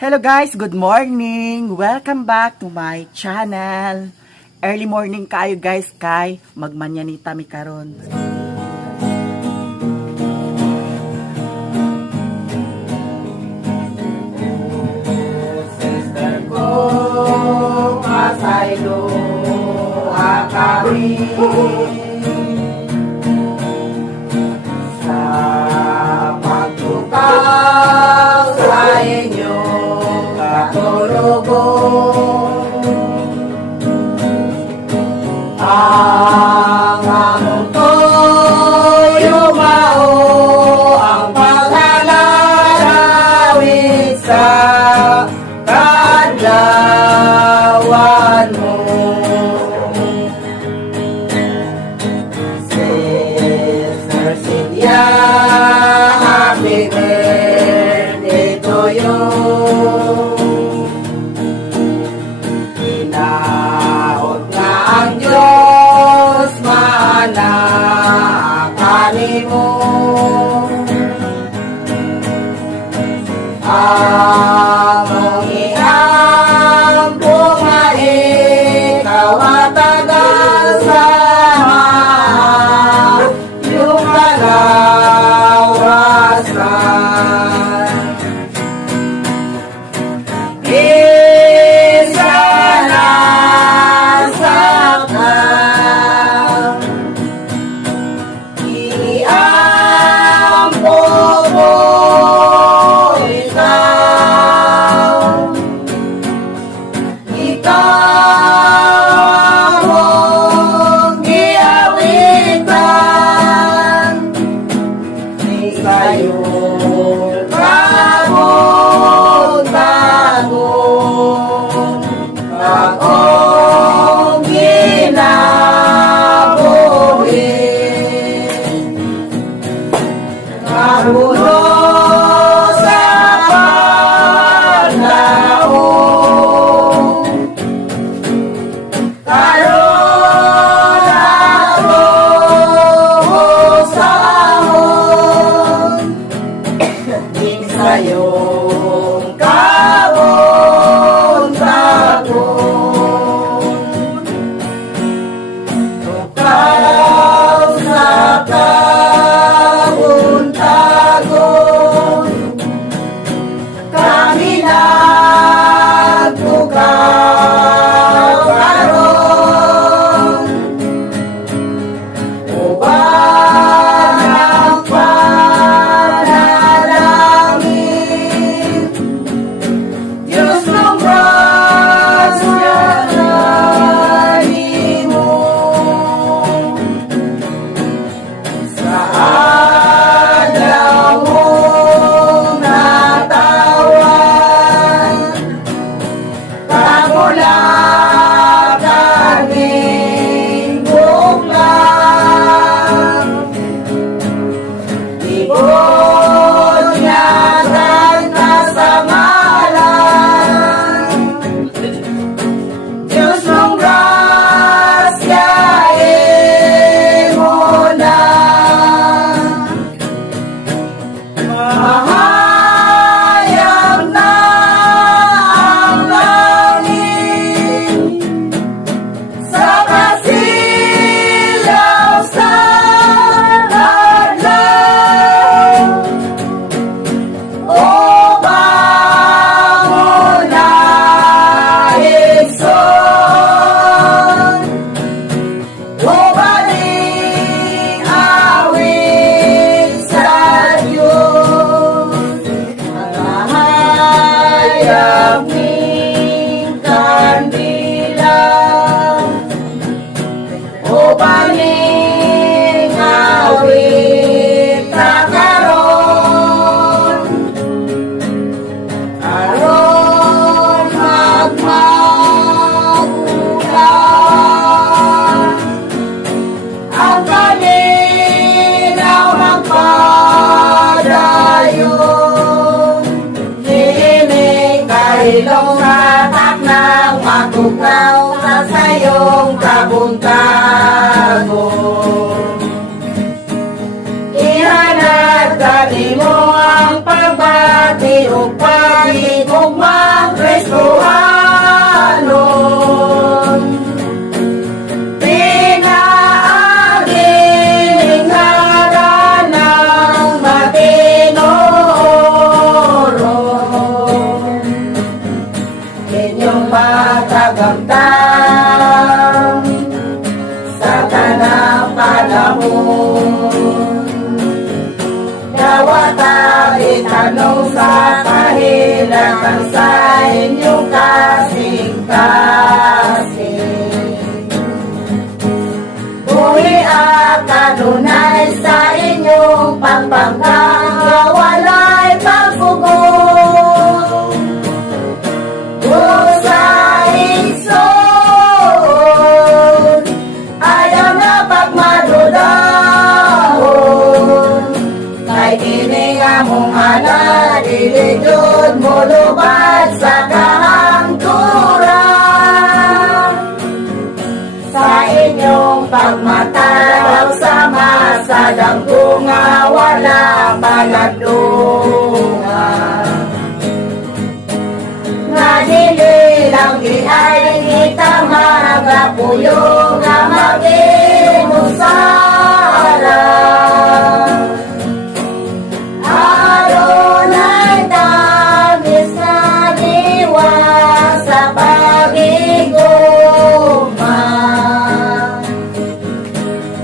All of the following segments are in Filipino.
Hello guys, good morning! Welcome back to my channel. Early morning kayo guys kay magmanyanita mi karon. Sister ko, masaylo akari sa pagtukaw sa inyo ang among to'y umao ang paghalalawit sa kadlawan mo. Sister Cynthia, happy birthday to you. Inaot nga ang Diyos maanakanin mo. Among iyang bumalik kawatagal sama yung kalawasan. Isa na saktan, iampo mo ikaw, ikaw mong giawitan, sa'yo tagon-tagon akong ginabuhi. Kabuno sa panahon, karon ako usahon, di sa'yong kabon-tagon. Tukaw sa kabon-tagon, kami nagtukaw karon. Uban ang panalangin, Diyos ng grasya mo. Sa adlaw mong natawan, kamulakan ning buklang, ibon nyagan ka sa ngalan, Diyos ng grasya mo na. Mahayag na ang langit sa kasilaw sa adlaw. O bangon na igsoon, o baling awit sa Diyos. Mahayag ning kandila, o baling awit na karon, karon magmagulan, ang kalinaw magpadayon. Hiling kailong sa taknang matugaw sa sayong kabuntagon. ng panahon. Dawata itanong sa kahilatan sa inyong kasing-kasing. Uli at kanunay sa inyong pagpangkang walay pagpugon. Sa igsoon, ayaw na pagmadudahon. Kay kini nga mong hala, dilidod mo lubad sa kahangturan. Sa inyong pagmatalaw sama sa danggo nga wala paladungan. Nga nililang gihay kita magapuyo nga mag-inusara. Adonai tamis na diwa sa pag-iguma.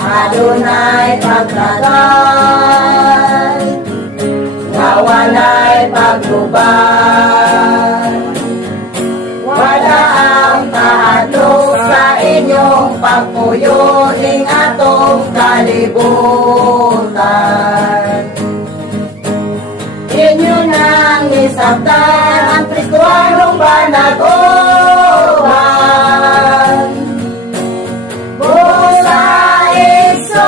Adonai pagkagal nga walay paglubad. Wala ang kahadlok sa inyong pagpuyo ing atong kalibutan. Inyo nang isabtan ang Kristoanong banagohan. Busa igsoon,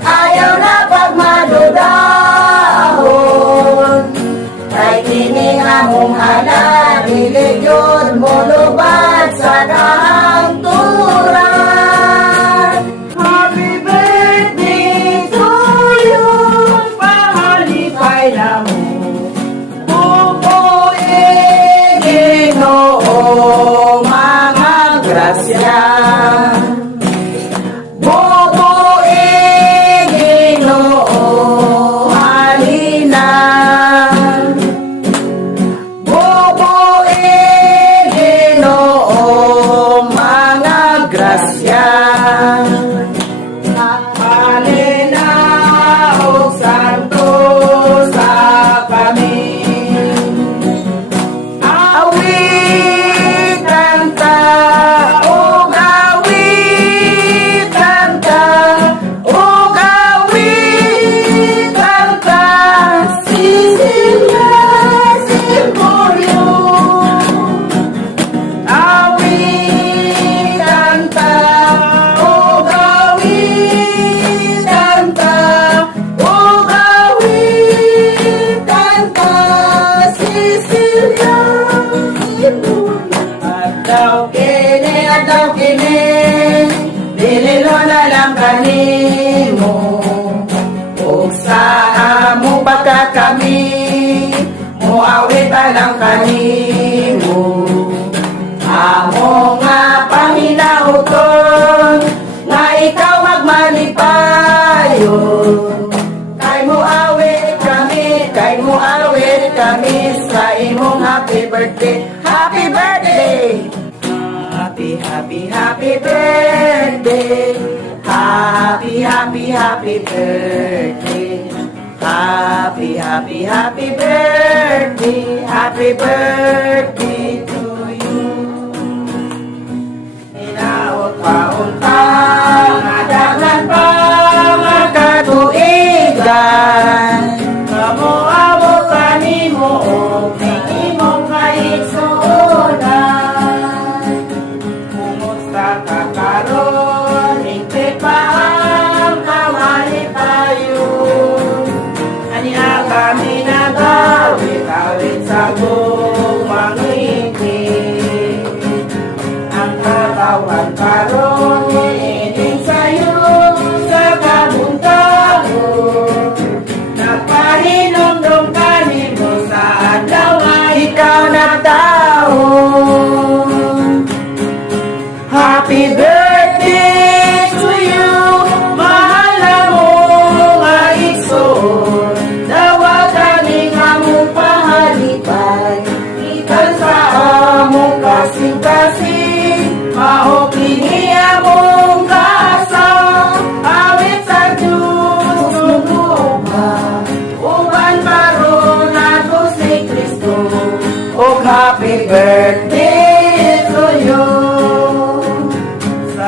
ayaw na pagmadudahon. Kay kini nga mong hala, diligod mo lubad sa kahangturan. Happy birthday to you, pahalipay na mo. Bubuin Ginoo mga grasya. Bubuin Ginoo halina. Bubuin Ginoo mga grasya. Halina o santo sa kami. Awitan ta o gawitan ta o gawitan ta. Sisilia Simbolyo. Awitan ta o gawitan ta o gawitan ta. Sisilia Simbolyo. Adlaw kini, dililo na lang kanimo. Ug sa amo pagkakami, muawit lang kanimo. Amo nga paminahuton, nga ikaw magmalipayon. Kay mo awit kami sa imong happy birthday. Happy birthday! Happy, happy, happy birthday. Happy, happy, happy birthday. Happy, happy, happy birthday. Happy birthday to you. Inaot pa-unta, nadagan pa makatuigan. Kamu-amo kanimo o imong kaigsuonan. Kumusta ka karon, ingke pa ang kawalipayon. Anya kami nagawit-awit sa buong mangingkit. Ang katawan karon, iining sa'yo sa kabuntagon. Napahinomdom kanimo sa adlaw nga ikaw nagtaon. Happy birthday to you, mahal na mo nga igsoon. Dawagan ning among pahalipay, ikan sa among kasing-kasing, maopinig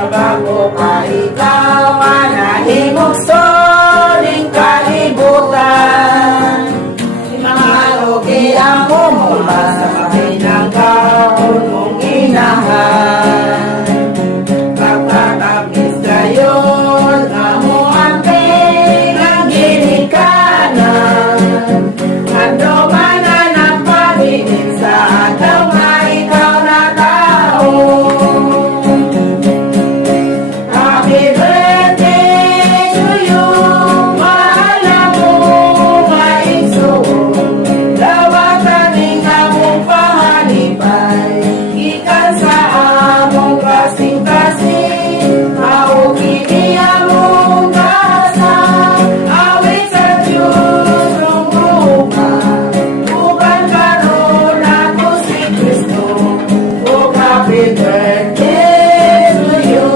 Bago pa ikaw manahimog soling kalibutan, mahalugi ang mumula sa pinangkaon mong inahan. Pagkatapis gayon na mo ang ang ginikanan, ando man na nagpabilin sa ataw nga ikaw na tao. Happy birthday to you, mahal mo maigsoon. Dawatan ning among pahalipay, gikan sa among kasing-kasing. Mauki niya mong kasa, awit sa Diyos ng buka. Bukan karon ako si Kristo, oh happy birthday to you.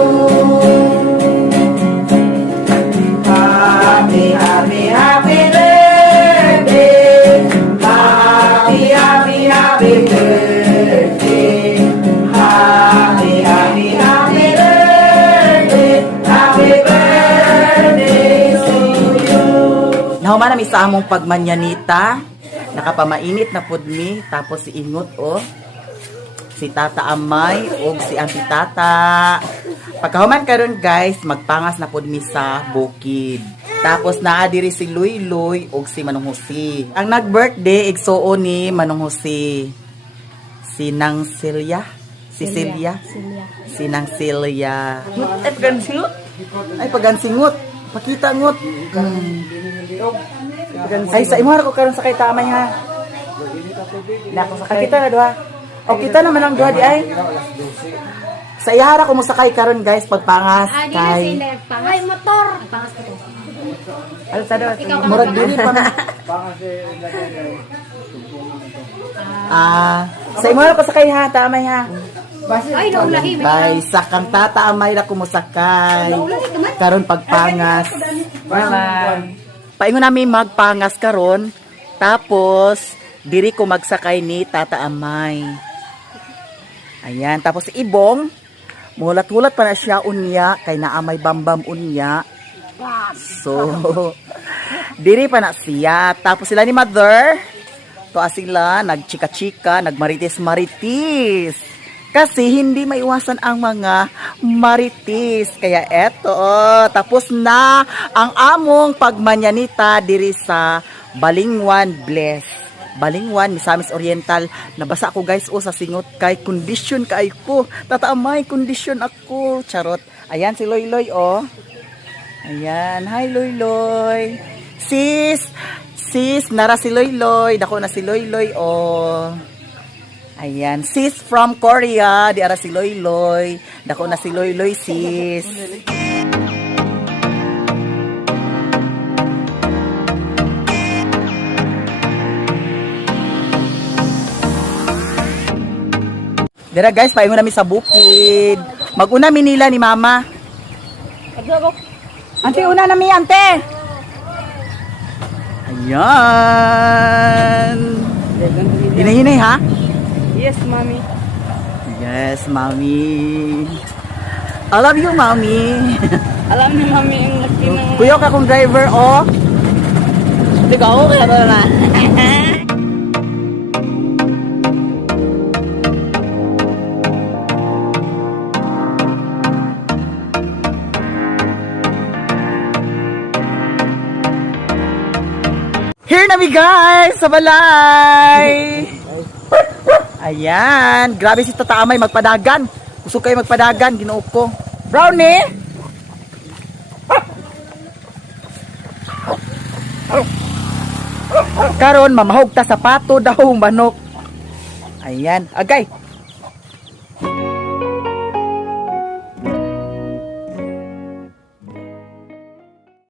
Happy, happy, happy birthday. Happy, happy, happy birthday. Happy, happy, happy birthday. Happy birthday to you. Nahuman namin sa among pagmanyanita. Nakapamainit na pud mi. Tapos si Ingot si Tata Amay o si Auntie Tata. Pagkahuman karon guys, magpangas na pud mi sa bukid. Tapos naa diri si Luy Luy o si Manong Jose. Ang nag-birthday igsuon ni Manong Jose. Si Nang Celia. Si Celia. Si Nang Celia. Ay pagansingot. Ay pagansingot. Pakita ngot. Ay sa imo ko karon sa kay Tamay ha. Nako sa kita na duha. O kita naman ang duha di ay. Sa ihara ko mo sakay karon guys pagpangas kay. Ay motor. Pangas ko. Ano sa daw? Murag dili pa na. Sa imo ko sakay ha, Tamay ha. Ay naulahi. Bay sa kang Tata Amay ra ko mo sakay. Karon pagpangas. Paingon namin magpangas karon. Tapos diri ko magsakay ni Tata Amay. Ayan, tapos si Ibong mulat-hulat pa na siya unya kay naamay bambam unya. So diri pa na siya. Tapos sila ni Mother to sila nagchika-chika, nagmarites-maritis. Kasi hindi maiwasan ang mga maritis. Kaya eto, tapos na ang among pagmanyanita diri sa Balingwan Bless. Balingwan, Misamis Oriental. Nabasa ako guys sa singot kay condition kay ko. Tata Amay, condition ako. Charot. Ayan si Loy Loy Ayan, hi Loy Loy. Sis, nara si Loy Loy. Dako na si Loy Loy Ayan, sis from Korea, di ara si Loy Loy. Dako na si Loy Loy, sis. Dira guys, paingon namin sa bukid. Mag-una minila ni Mama. Ante, una na mi, ante. Ayan. Hinay-hinay ha? Yes, Mommy. Yes, Mami. I love you, Mami. Alam ni Mommy yung nagtinang... Kuya ka kong driver, Ligaw ka ba na? Here na mi guys, sa balay. Ayan, grabe si Tata Amay magpadagan. Gusto kayo magpadagan, ginuok ko. Brownie! Karon mamahog ta sa pato daw manok. Ayan, agay.